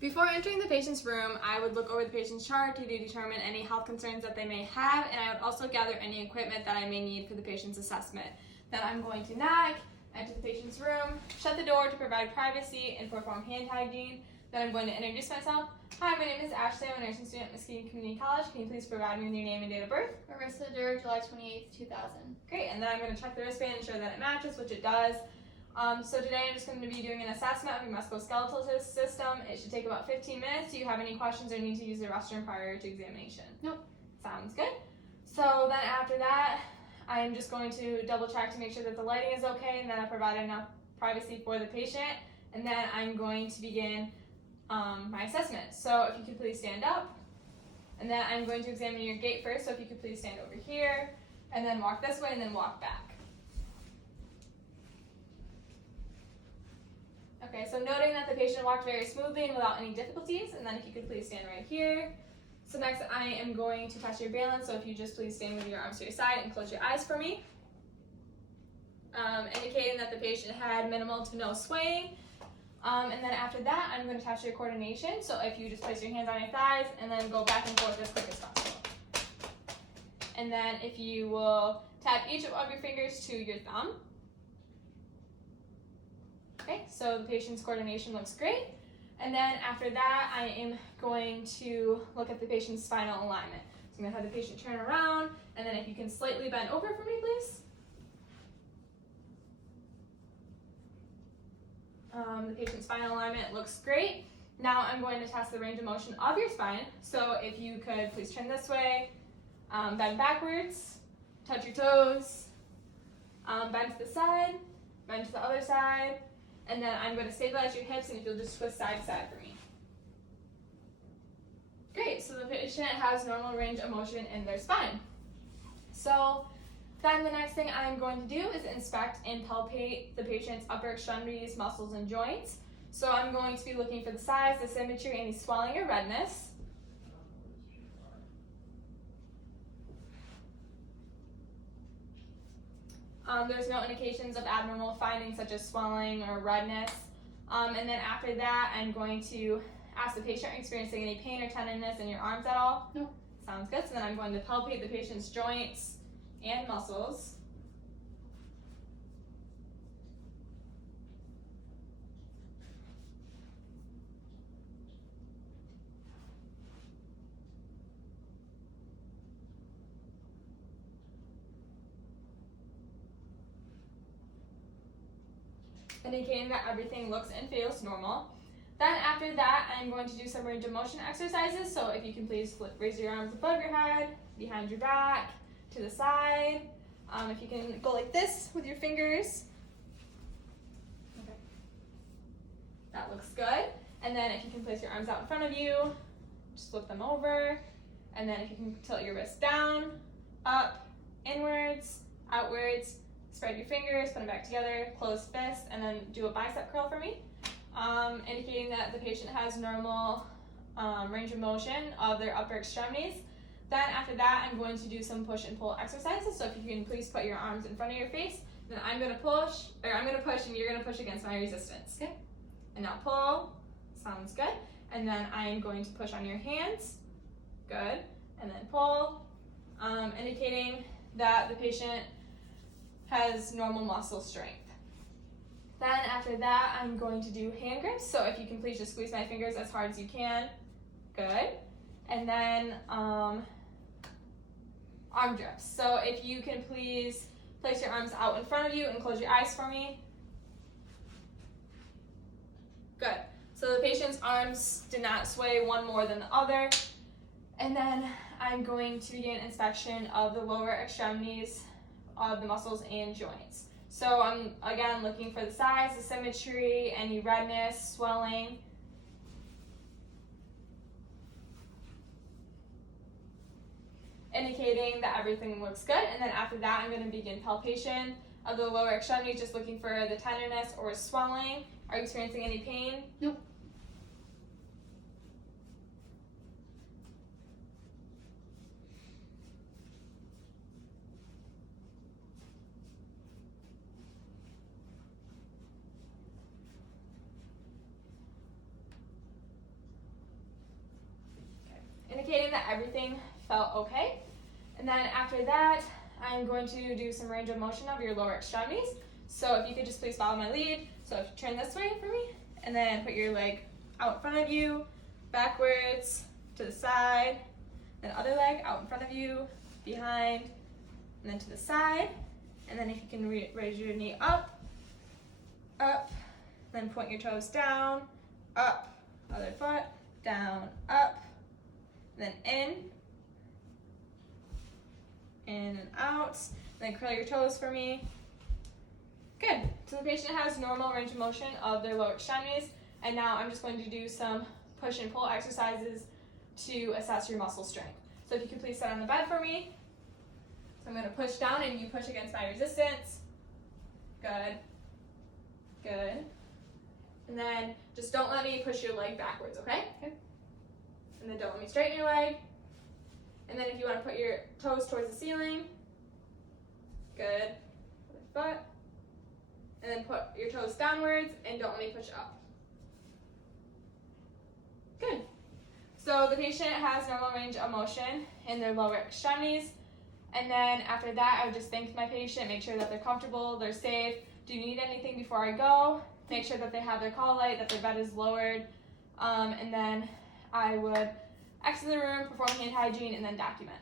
Before entering the patient's room, I would look over the patient's chart to determine any health concerns that they may have, and I would also gather any equipment that I may need for the patient's assessment. Then I'm going to knock, enter the patient's room, shut the door to provide privacy, and perform hand hygiene. Then I'm going to introduce myself. Hi, my name is Ashley. I'm a nursing student at Musculoskeletal Community College. Can you please provide me with your name and date of birth? Marissa Durr, July 28th, 2000. Great, and then I'm going to check the wristband and ensure that it matches, which it does. So today I'm just going to be doing an assessment of your musculoskeletal system. It should take about 15 minutes. Do you have any questions or need to use the restroom prior to examination? Nope. Sounds good. So then after that, I'm just going to double check to make sure that the lighting is okay and that I provide enough privacy for the patient. And then I'm going to begin my assessment. So if you could please stand up. And then I'm going to examine your gait first. So if you could please stand over here and then walk this way and then walk back. Okay, so noting that the patient walked very smoothly and without any difficulties, and then if you could please stand right here. So next I am going to test your balance, so if you just please stand with your arms to your side and close your eyes for me. Indicating that the patient had minimal to no swaying. And then after that, I'm going to test your coordination, so if you just place your hands on your thighs and then go back and forth as quick as possible. And then if you will tap each of your fingers to your thumb. Okay, so the patient's coordination looks great. And then after that, I am going to look at the patient's spinal alignment. So I'm going to have the patient turn around, and then if you can slightly bend over for me, please. The patient's spinal alignment looks great. Now I'm going to test the range of motion of your spine. So if you could please turn this way, bend backwards, touch your toes, bend to the side, bend to the other side, and then I'm going to stabilize your hips, and if you'll just twist side to side for me. Great, so the patient has normal range of motion in their spine. So then the next thing I'm going to do is inspect and palpate the patient's upper extremities, muscles, and joints. So I'm going to be looking for the size, the symmetry, any swelling or redness. There's no indications of abnormal findings such as swelling or redness. And then after that, I'm going to ask the patient, are you experiencing any pain or tenderness in your arms at all? No. Sounds good. So then I'm going to palpate the patient's joints and muscles. Indicating that everything looks and feels normal. Then after that, I'm going to do some range of motion exercises. So if you can please raise your arms above your head, behind your back, to the side. If you can go like this with your fingers. Okay. That looks good. And then if you can place your arms out in front of you, just flip them over. And then if you can tilt your wrist down, up, inwards, outwards, spread your fingers, put them back together, close fist, and then do a bicep curl for me, indicating that the patient has normal range of motion of their upper extremities. Then after that, I'm going to do some push and pull exercises. So if you can please put your arms in front of your face, then I'm going to push, and you're going to push against my resistance. Okay? And now pull. Sounds good. And then I'm going to push on your hands. Good. And then pull, indicating that the patient has normal muscle strength. Then after that, I'm going to do hand grips. So if you can please just squeeze my fingers as hard as you can. Good. And then arm grips. So if you can please place your arms out in front of you and close your eyes for me. Good. So the patient's arms did not sway one more than the other. And then I'm going to begin inspection of the lower extremities of the muscles and joints. So I'm again looking for the size, the symmetry, any redness, swelling. Indicating that everything looks good. And then after that, I'm going to begin palpation of the lower extremities, just looking for the tenderness or swelling. Are you experiencing any pain? Nope. that everything felt okay. And then after that, I'm going to do some range of motion of your lower extremities. So if you could just please follow my lead. So if you turn this way for me, and then put your leg out in front of you, backwards, to the side, then other leg out in front of you, behind, and then to the side. And then if you can raise your knee up, up, then point your toes down, up, other foot, down, up, then in and out, then curl your toes for me. Good. So the patient has normal range of motion of their lower extremities, and now I'm just going to do some push and pull exercises to assess your muscle strength. So if you could please sit on the bed for me. So I'm going to push down and you push against my resistance. Good. Good. And then just don't let me push your leg backwards, okay? Okay. And then don't let me straighten your leg. And then if you want to put your toes towards the ceiling. Good. Foot. And then put your toes downwards and don't let me push up. Good. So the patient has normal range of motion in their lower extremities. And then after that, I would just thank my patient, make sure that they're comfortable, they're safe. Do you need anything before I go? Make sure that they have their call light, that their bed is lowered. And then I would exit the room, perform hand hygiene, and then document.